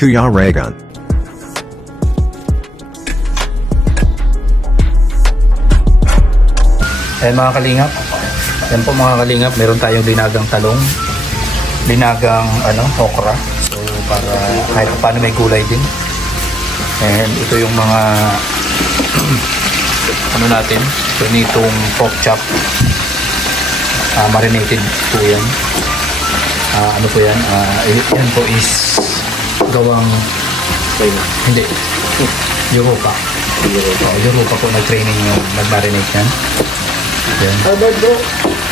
Kuya Raygun. Ayan mga kalingap. Ayan po mga kalingap, meron tayong binagang talong, binagang okra. So para kahit paano may gulay din. And ito yung mga natin, nitong pork chop. Marinated po yan. Ano po yan? Yan po is gawang hindi Europa. Europa po nag-training yung nag-marinate yan. Yan. Harvard bro.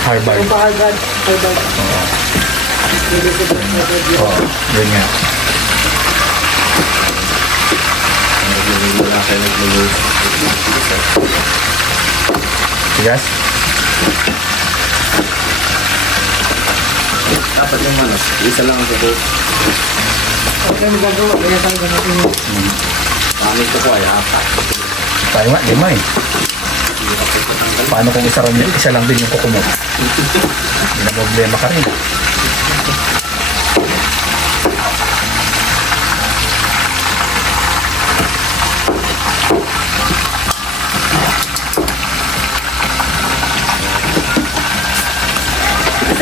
Harvard. Harvard. Yun nga. Tigas? Dapat yung isa lang ang sagot. Okay, magagawa. Kaya tayo ganun. Pamit ko po ay apat. Tayo nga, lima eh. Paano kung isa lang din yung kuko mo? Hindi na problema ka rin.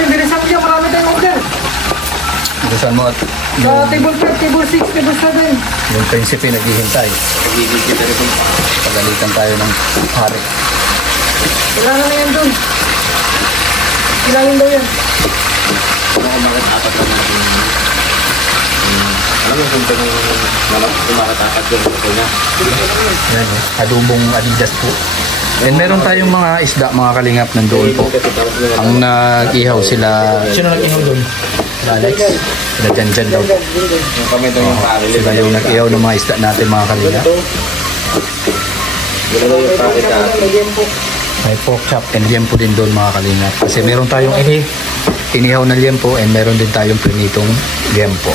Bilisan mo dyan, marami tayong order. Bilisan mo at Sa table 5, table 6, table 7. yung prinsipe naghihintay. Pagalitan tayo ng hari. Kailangan na yan dun. Kailangan daw yan. Ano kung bakit apat lang natin alam mo kung bakit apat yung ito niya? Yan, adubong Adidas po. And meron tayong mga isda, mga kalingap, nandoon po. Ang nag-ihaw sila. Sino nag-ihaw doon? Alex. Sila dyan daw. Yung kami ito yung pari. Sila yung nag-ihaw ng mga isda natin, mga kalingap. Wala daw yung pari ka. May pork chop and liempo din doon, mga kalingap. Kasi meron tayong inihaw na liempo and meron din tayong prinitong liempo.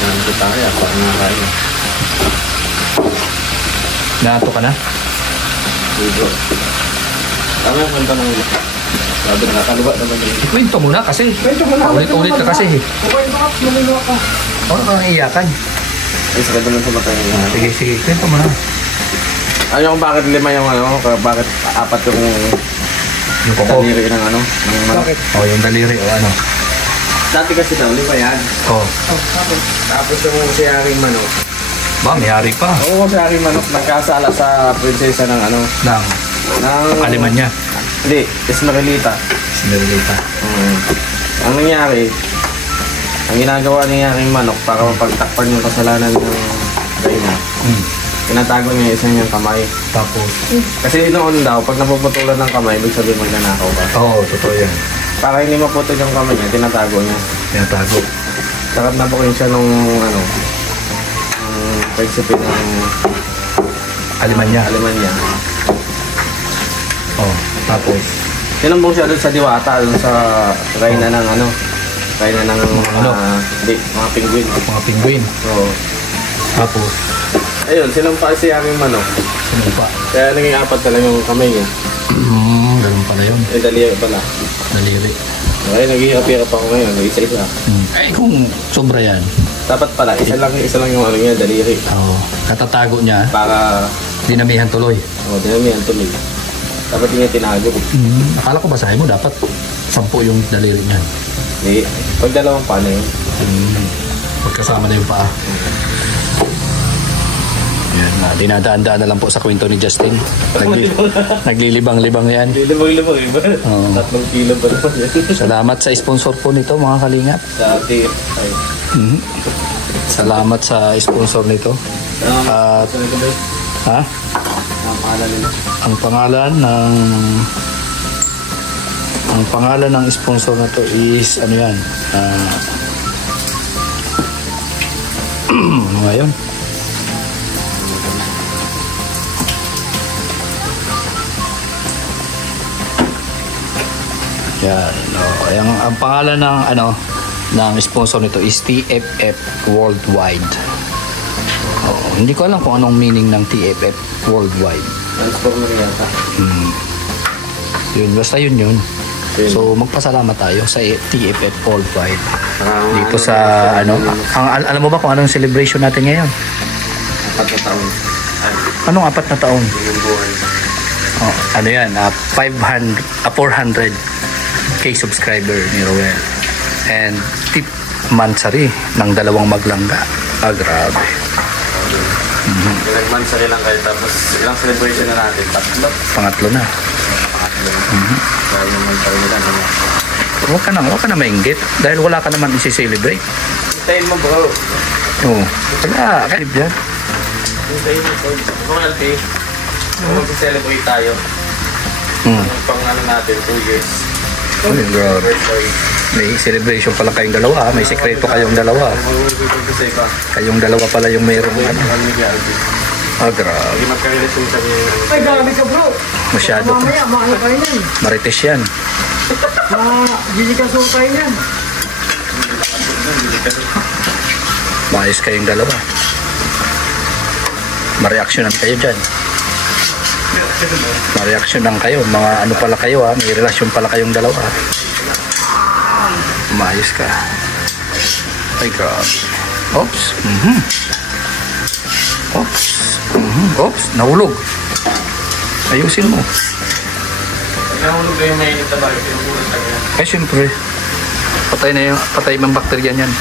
Nandito tayo. Parang nakakain. Naato ka na? Dito. Tama yung kanta ng ulo. Sabi na nakaliwa naman yun. Kwento mo na kasi. Ulit-ulit ka kasi. Okay, bakit maluluwa ka? Ano ka nang iyakan? Ay, sakit naman sa mata niya. Sige, kwento mo na. Ano yung bakit lima yung bakit apat yung Yung koko. daliri ng ng manok? Bakit? O, yung daliri o ano. Dati kasi daw, lima yan. O, Tapos yung siyaring manok. ba, may hari pa. Oo, siyaring manok. Nagkasala sa prinsesa ng Ng Alemanya. Hindi, Esmeralita. Sinalita. Ang nangyari, ang ginagawa niya yung manok para mapagtakpan yung kasalanan ng Reyna. Tinatago niya isang yung kamay. Tapos, Kasi noon daw, pag napuputulan ng kamay, ibig sabihin magnanakaw ka. oo, totoo yan. Para hindi maputol yung kamay niya, tinatago niya. Tinatago. Sarap na po siya nung prinsipe ng Alemanya. Alemanya. O, tapos, Sinumbong siya doon sa diwata, doon sa Reyna ng Reyna ng mga penguin. mga penguin. Oo. Tapos, Ayun, sinumpa si aming manok. sinumpa. Kaya naging apat na lang yung kamay niya. Ganun pala yun. Eh, dali pala. Daliri. Okay, nag-iapirap ako ngayon. Isa-isa. Ay, kung sobra yan. Dapat pala, isa lang yung niya, daliri. Oo. Katatago niya, Para, dinamihan tuloy. dinamihan tuloy. Dapat niya tinago. Akala ko basahin mo, dapat 10 yung daliri niyan. Hindi. Pag dalawang pa na yun. Pagkasama na yung paa. Yan na, dinadaan-daan na lang po sa kwento ni Justin. Naglilibang-libang yan. Libang-libang, iba. Oo. 3 kilo pa naman yan. Salamat sa sponsor po nito, mga kalingap. Sa ating, Salamat sa sponsor nito. At, ha? ang pangalan nila. Ang pangalan ng sponsor na to is ano yan? Ano nga yun? Yan, no. Ang pangalan ng sponsor nito is TFF Worldwide. Hindi ko alam kung anong meaning ng TFF Worldwide. Transformer yata. Yun, basta yun. So magpasalamat tayo sa TFF All Pride. Dito sa ano, alam mo ba kung anong celebration natin ngayon? 4 na taon. Anong 4 na taon? Oh, ano yan? 400k subscriber ni Roel. And tip mansari ng 2 maglangga. Grabe. Nagmansari lang kayo tapos ilang celebration na natin? 3? Pangatlo na. Kaya yung mansari nila naman. Huwag ka na mainggit dahil wala ka naman isi-celebrate. Hintayin mo bro. Oo. Wala. Kalib yan. Hintayin mo bro. Royalty. Mag-celebrate tayo. Yung pang ano natin, 2 years. Ay, grabe. May celebration pala kayong dalawa. May sekreto kayong dalawa. Kayong dalawa pala yung mayroong ano. Grabe. Hindi magka-relasyon kami. Ay, grabe ka bro. Masyado. Mamaya, mahal kayo yan. Marites yan. Gilikaso kayo yan. Maayos kayong dalawa. Mareaksyonan kayo dyan. Mareaksyonan kayo. Mga ano pala kayo ha. May relasyon pala kayong dalawa. Maayos ka. Ay God. Oops. Oops. Oops. Nahulog. Ayusin mo. Nahulog na yung mainit na bagay. Pinulog na yan. Eh siyempre. Patay mang bakterya niyan.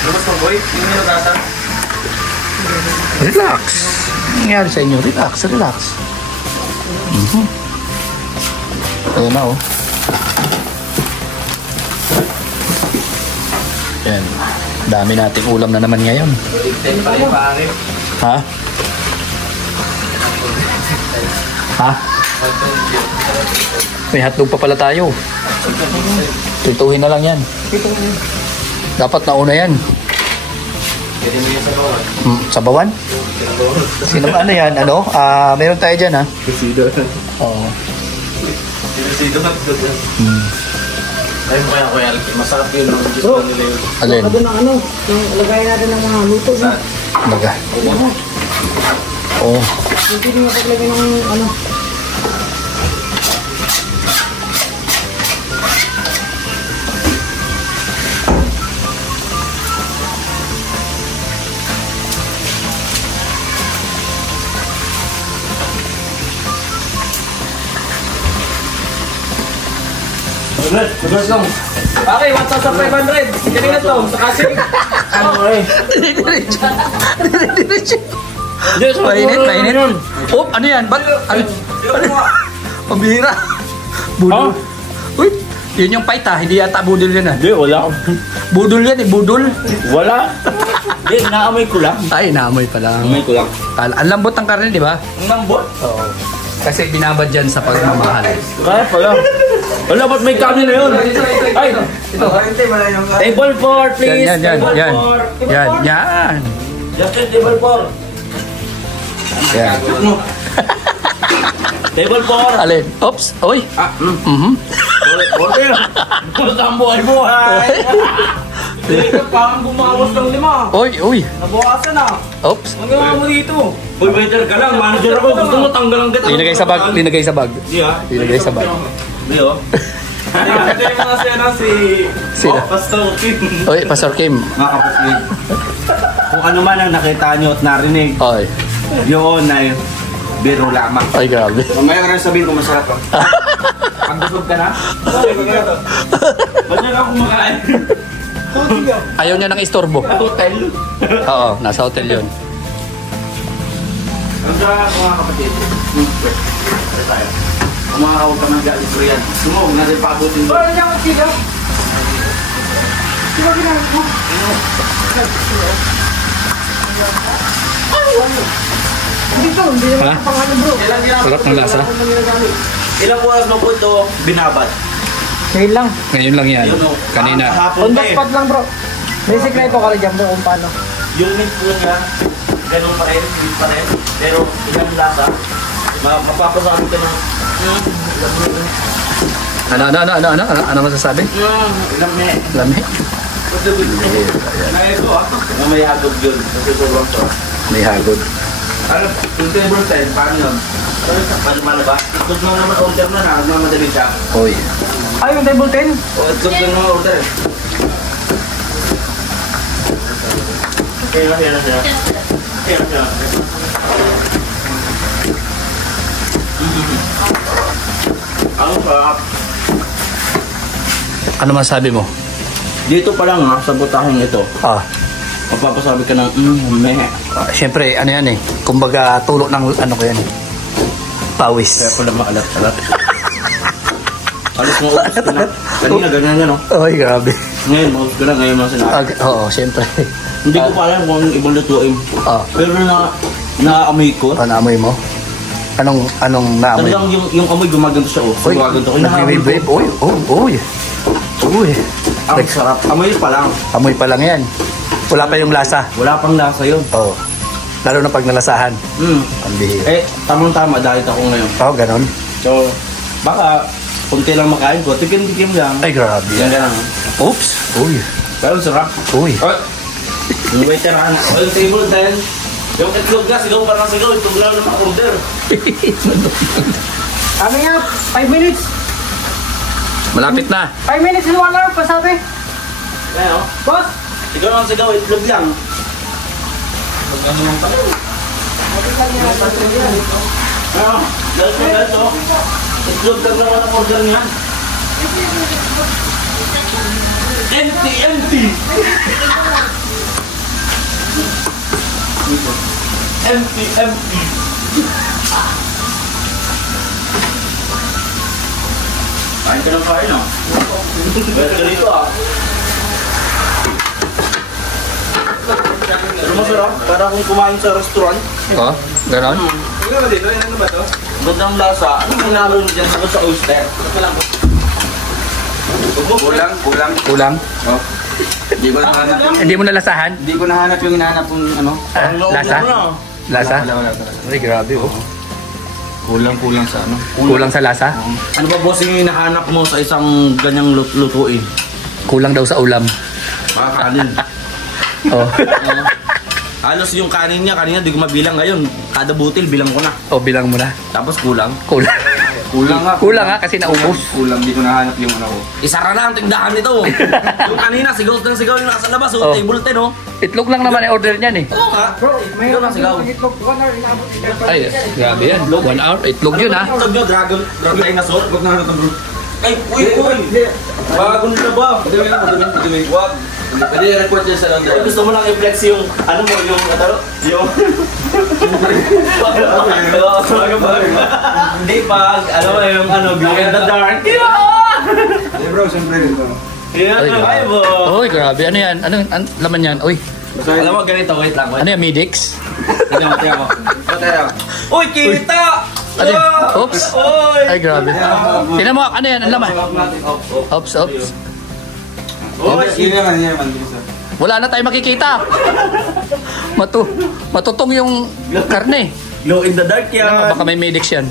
Lumos mo boy? Yung nilagatan? Relax. Ano nangyari sa inyo? Relax. Ayan na oh. Yan. Dami nating ulam na naman ngayon. Ha? Ha? May hotdog pa pala tayo. Tutuhin na lang yan. Dapat nauna yan. Pwede mo yan sa bawat. Sa bawan? Sino ba? Ano yan? Ano? Meron tayo dyan ha? Kusido. Oo. Kusido na kusido. Ay mo kaya kuya Alki. Masarap yun. Gusto nila yun. Alin? Doon ang ano, yung lagay natin ng mga luto. No? Laga. Oo. Hindi nga paglagay ng ano. Budas lang. Okay, what's up sa 500? Kanina to, sa kasi. Ano eh? Mainit. Oh, ano yan? Ba't? Ano? Pambihira. Budol. Uy, yun yung paita. Hindi yata budol yan ah. Hindi, wala. Budol yan eh, budol. Wala. Hindi, naamoy ko lang. Ay, naamoy pa lang. Naamoy ko lang. Ang lambot ng karne, di ba? Ang lambot. Oo. Kasi binabad dyan sa pagmamahal. Kaya pala. Wala, ba't may kami na yun? Ay! Ito. Table 4, please! Yan. Yan. Justin, table 4. Yan. Table 4. Alin? Oops. Oy. Okay. Basta ang buhay-buhay. Hindi ka parang bumawas ng 5. Oy. Nabukasan na. Oops. Ang gawa mo dito? Uy, waiter ka lang. Manager ako. Gusto mo tanggalan kita. Linagay sa bag. Di ha? Linagay sa bag. Di oh. Hindi yung mga sena si... Sino? Pastor Kim. Oy, Pastor Kim. Mga kapatid, kung ano man ang nakita nyo at narinig, Oy. yun ay biro lamang. Ay, grabe. Mamaya ka rin sabihin kung masarap ka. Pag busog ka na, Ba't niya lang kumakain? Ayaw niya ng istorbo. Hotel. Oo, nasa hotel yun. ang sarap mga kapatid. Ano tayo? Umakawag ka ng galit ko yan. Sumog, natin paabutin doon. Ano yung sila? Sila ginamit mo? Dito, hindi Ha? naman pangano bro. Sarap ng lasa. Ilang oras mo po ito binabad? Ngayon lang. Ngayon lang yan. Kanina. On the spot lang bro. May sekreto ka rin dyan bro kung paano. Yung meat po niya, ganun pa rin, meat pa rin. Pero yung lasa, mapapasabi ka ng Ano masasabi? lami. Lami? Na ito may hagod yun. Kasi sobrang sarap. May hagod. Ano, yung table 10, paano yun? Paano ba? Itlog mo naman order na nagmamadali siya. Uy. Ay, yung table 10. O, itlog lang naman order. Kaya. Ang sarap. Ano masabi mo? Dito pa lang sa butahing ito, mapapasabi ka ng meh. Siyempre, ano yan eh. Kumbaga, tulo ng ano ko yan eh. Pawis. Kaya pala maalat-alat. Alis mo ubus ko na. Kanina ganyan no? Ay, grabe. Ngayon, maubos ko na. Ngayon mga sinabi. Oo, siyempre. Hindi ko pa alam kung ibang lutuin. Pero naamoy ko. Naamoy mo? Anong naamoy? Talagang yung amoy gumaganto siya. Uy, gumaganto. nag-vibrate. Uy. Ang sarap. Amoy pa lang. Amoy pa lang yan. Wala pa yung lasa. Wala pang lasa yun. Oo. Lalo na pag nalasahan. Ang bihira. Tamang-tama dahil ako ngayon. Ganon. So, baka kunti lang makain ko. Tikim-tikim lang. Ay, grabe. Yan lang. Oops. Uy. Pero sarap. Uy. Yung waiter, yung table dahil yung itlog na, sigaw pa ng sigaw. Itlog lang naman order. Ano nga, 5 minutes. Malapit na. 5 minutes and 1 hour, pasabi. Kaya o. Boss, Sigaw ng sigaw, itlog lang. Ano lang pala? Dahil ito. Itlog lang naman ang order niyan. Empty. Empty. Kain ka ng kain ah. Balik ka dito ah. Pero masarap, para kung kumain sa restaurant. Ganon? Gandang lasa. Ano yung nalo nyo dyan sa oyster? Kulang? Hindi ko nahanap yung... Hindi mo nalasahan? Hindi ko nahanap yung hinahanap yung ano. Lasa? Lasa? Wala. Ay, grabe oh. Kulang sa ano. Kulang sa lasa? Ano ba bossing yung hinahanap mo sa isang ganyang lutuin? Kulang daw sa ulam. Baka kanin. Oh. Halos yung kanin niya, kanina di ko mabilang ngayon. Kada butil bilang ko na. Bilang mo na. Tapos kulang. Kulang nga. Kulang nga kasi naubos. Kulang, di ko nahanap yung ano ko. Isara na ang tindahan nito. Yung kanina, sigaw yung nasa labas. Oh. Table 10 oh. Itlog lang naman ang order niyan eh. Oo nga. may Sigaw na sigaw. itlog 1 hour, inabot. Ay, grabe yan. 1 hour. Itlog yun ha. Itlog nyo, dragon dinosaur. Huwag na bro. Ay, uy. Bagong na ba? Madumi. Huwag. Pwede i-report yan sa London. Ay, gusto mo lang i-flex yung, ano mo, yung... Hindi pag, ano mo, yung glow in the dark. Hey bro, siyempre ito. Ay, bo. Uy, grabe. Ano yan? Anong laman yan? Uy, Alam mo, ganito, wait lang. ano yan? Midix? Uy, kita! Ano yan? Oops. Uy! Ay, grabe. Tingnan mo, ano yan? Ang laman? Oops. Yun naman. Wala na tayo makikita. Matutong yung karne. Glow in the dark yan. Baka may Midix yan.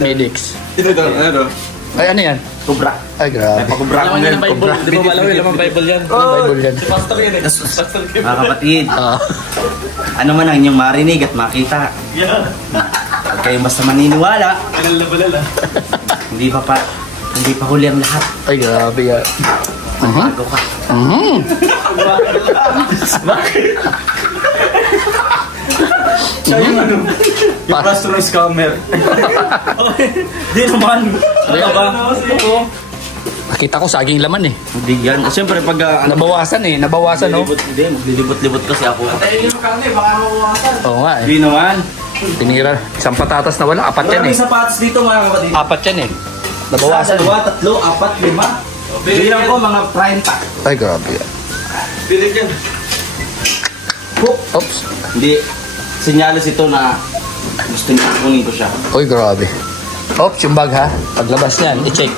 Midix. Ano? Ay, ano yan? Kubra. Ay, grabe. Kubra ko ngayon. Kubra. Di ba malawi naman Bible yan? Ano Bible yan? Si Pastor yan eh. Pastor Kim. Mga kapatid, Ah, ano man ang inyong marinig at makita, Yeah. huwag kayong basta maniniwala, Balala. hindi pa huli ang lahat. ay, grabe yan. Bago ka. Siya yung ano. Pa- Pastor scammer. Di naman. Di Ano ba? Nakita ko saging laman eh. Hindi yan. Siyempre pag Nabawasan no? Maglilibot kasi ako. Oo nga eh. Hindi naman. Tinira. Isang patatas na wala. Apat yan Maraming eh. sapatos dito mga kapatid. Apat yan eh. Nabawasan. Dalawa, tatlo, apat, lima. Bilang ko mga prime pack. Ay, grabe yan. Bilang yan. Oops. Hindi. Sinyalis ito na gusto niya kunin ko siya. Uy, grabe. Oops, yung bag ha. Paglabas niyan, i-check.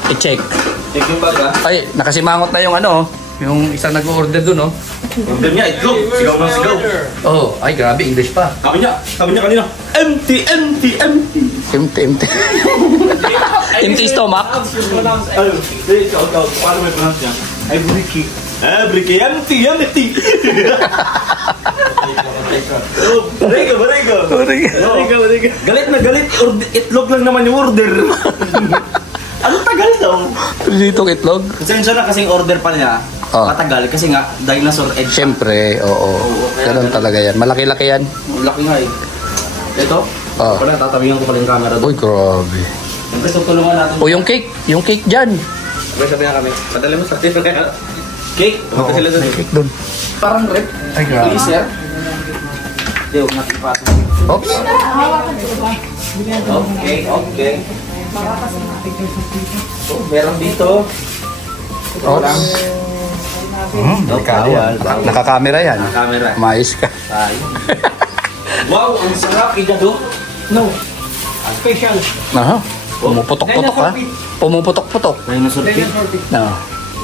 Check yung bag ha. Ay, nakasimangot na yung ano, yung isang nag-order dun oh. Order niya, itlog. Sigaw ng sigaw. Oh, ay grabe, English pa. Sabi niya kanina. Empty. Empty. Empty stomach. Ay, ikaw. Paano may pronounce niya? Ivory cake. Brigianti. Bariga. Galit na galit. Itlog lang naman yung order. Ano tagal daw? Dito itlog? Pasensya na kasing order pa niya. Oh. Matagal kasi nga dinosaur egg. Siyempre, oo. Ganun talaga yan. Malaki-laki yan. Laki nga eh. Ito? Oh. Wala, tatabihan ko pala yung camera doon. Uy, grabe. Siyempre, tutulungan natin. O, yung cake. Yung cake dyan. Sabi kami, padala mo sa tito kaya. Cake? Oo, sila doon. may cake dun. Parang rep. Ay, grabe. Freezer. Hindi, huwag natin ipasok. Oops. Okay. So, meron dito. Oops. Nakakamera yan. Camera. Maayos ka. Tayo. Wow, ang sarap. Igado. No. Special. Aha. Pumuputok-putok ha. Pumuputok-putok. Dinosaur cake. No.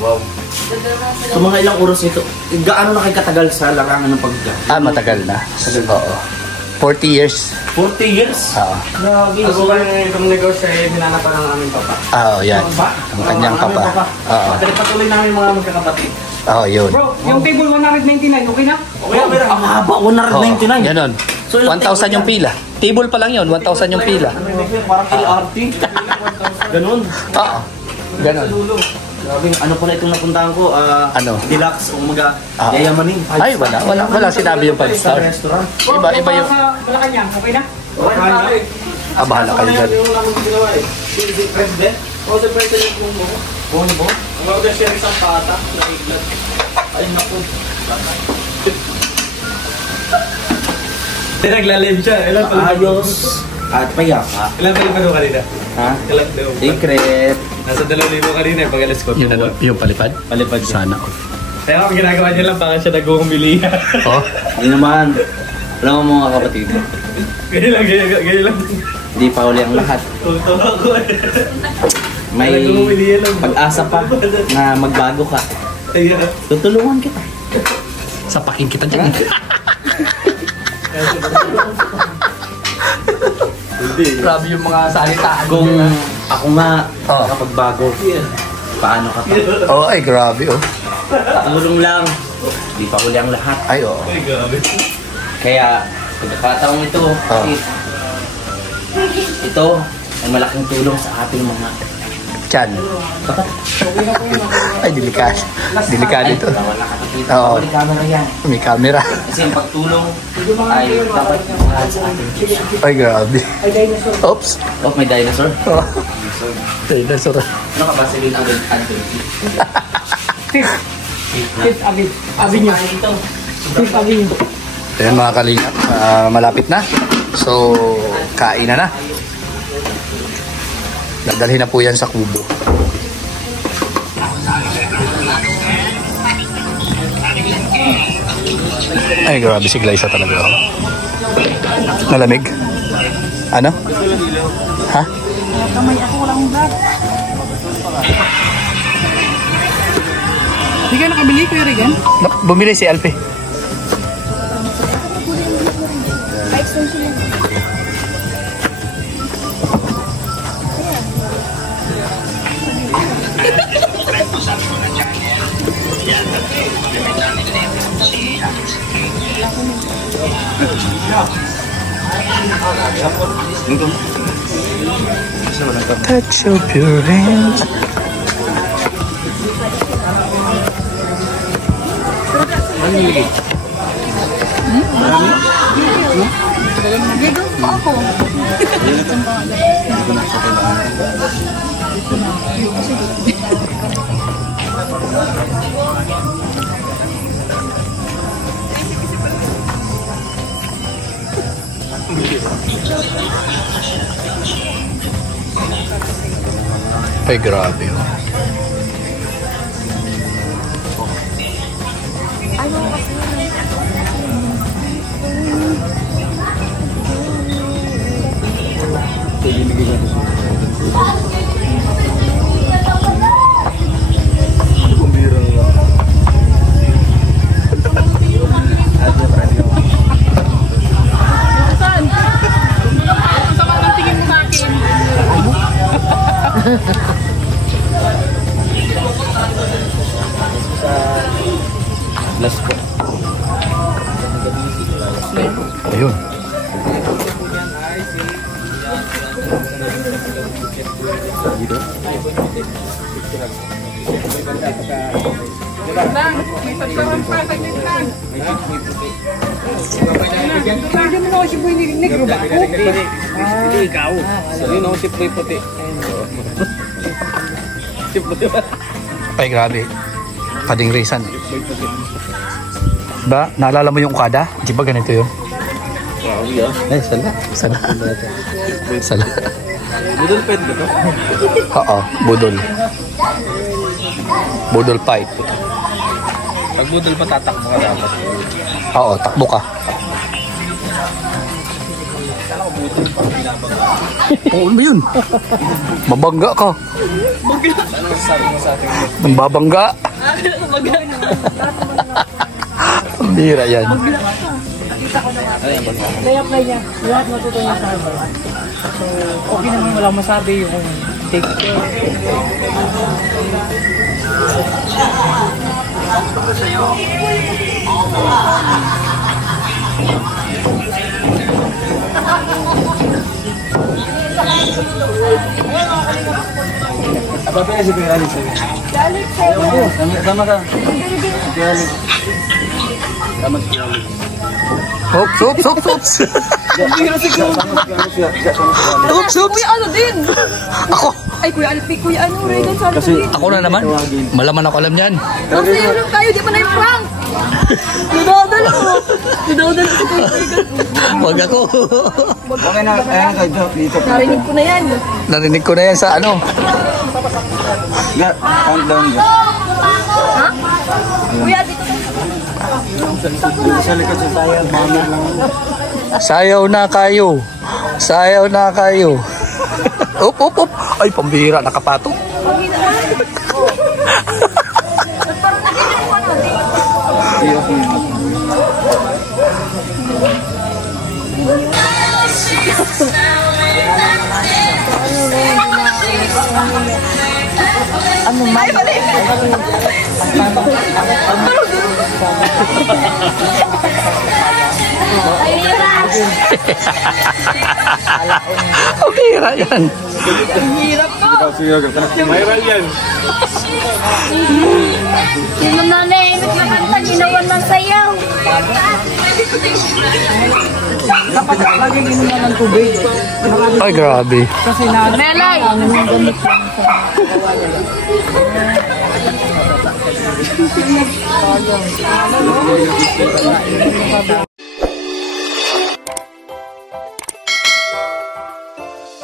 Wow. So, mga ilang oras nito. Gaano na kayo katagal sa larangan ng paggawa? Matagal na. Oo. 40 years. 40 years? Oo. Grabe. Ako ba itong negosyo ay hinanapan ng aming papa. Oo, yan. Ang kanyang papa. Oo. Patuloy namin mga magkakapatid. Oo, yun. Bro, yung table 199, okay na? Okay, pero ang haba, 199. Ganon. So, ilang 1,000 yung pila. Table pa lang yun, 1,000 yung pila. Parang LRT. Ganun. Oo. Ganon. Grabe, ano pala itong napuntahan ko? Ano? Deluxe, umaga, Ah. yayamanin. Ay, wala sinabi yung 5 star. Restaurant. Bro, Iba yung... sa Malacanang, okay na? Bahala kayo dyan. Yung namin ginawa eh. Si President? O, sa president mo mo. Ano po? Ang mga siya isang pata na iglat. Ay, naku. Hindi naglalim siya. Ilan pala? Ayos. At payapa. Ilan pala pa kanina? Ha? Kalat daw. Secret. Nasa 2,000 kanina eh, pag alas ko. Yung palipad? Palipad yan. Sana. Kaya ang ginagawa niya lang, baka siya nag-uumili. Oh? Hindi naman. Alam mo mga kapatid, Ganyan lang. hindi pa uli ang lahat. Tulto ako eh. May Nag-uumili lang. pag-asa pa na magbago ka. Ayan. Tutulungan kita. Sapakin kita dyan. Grabe yung mga salitaan. Kung ako nga Oh. nakapagbago, paano ka pa? Oh, ay grabe oh. Tulong lang. Hindi pa uli ang lahat. Ay oh. Ay, grabe. Kaya, pagkakataong ito, ito ay malaking tulong sa ating mga Chan. Ay, delikado. Delikado ito. bawal nakakakita. Oo. Bawal yung camera yan. May camera. Kasi ang pagtulong ay dapat mahal sa ating Diyos. Ay, grabe. Oops. Oh, may dinosaur. Oh. Dinosaur. Ano ka ba si Lino Anthony? Fifth Avenue. Fifth Avenue. Ayan mga kalingap. Malapit na. So, kain na. Dadalhin na po yan sa kubo. Ay, grabe si Glyza talaga. Nalamig? Ano? Ha? Kamay ako walang vlog. Hindi ka nakabili, Kuya Regan? Bumili si Alpe. Touch of your hand. Dito pa ako. Ay, grabe. Saan? Sama ng tingin mo sa akin. Last po. Ayun. Lang, may pagkaroon pa sa gitna. Hindi mo na si Boy Negro ba? Hindi ikaw. Yun ako si Boy Puti. Si Puti ba? Ay, grabe. Kading Rizan. Ba, naalala mo yung Okada? Di ba ganito yun? Wow, yeah. Ay, sala. Sala. Sala. Budol pet ba to? Oo, budol. Budol fight. Pag budol pa tatakbo ka dapat. Oo, takbo ka. Oo, ano yun? Mabangga ka. Ano sabi mo sa atin? Nambabangga. Ang bira yan. Play-apply niya. Lahat matuto niya sa harbor. So, okay naman wala masabi yung take care. Apa pa si Kuya Alex? Galit sa'yo. Sama ka. Kuya Alex. Sama si Kuya Alex. Oops, oops, oops, oops. Oops, oops. Kuya ano din? Ako. Ay, Kuya Alex, Kuya ano, Regan, sabi ko din. Ako na naman. Malaman ako alam yan. Ang sayo lang tayo, di pa na yung prank. Nadadala ko. Nadadala ko kay Regan. Huwag ako. Okay na, ayan ka dito. Narinig ko na yan. Narinig ko na yan sa ano. Countdown ka. Ha? Kuya, dito tayo. Sa likod sa tayo, mama lang. Sayaw na kayo. Sayaw na kayo. Up, up, up. Ay, pambihira. Nakapato. Okay na. Parang naginig ko na. Ano man? Pambihira yan. Hirap ko. Viral yan. Yung nanay, na kanta, ginawan ng sayaw. Dapat laging inuman ng tubig. Ay, grabe. Kasi na... Melay!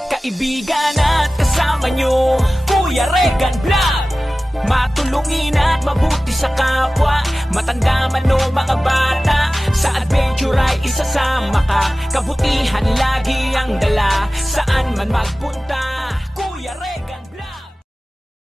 Kaibigan at kasama nyo, Kuya Regan Vlog. Matulungin at mabuti sa kapwa, matanda man o mga bata. Sa adventure ay isasama ka, kabutihan lagi ang dala, saan man magpunta.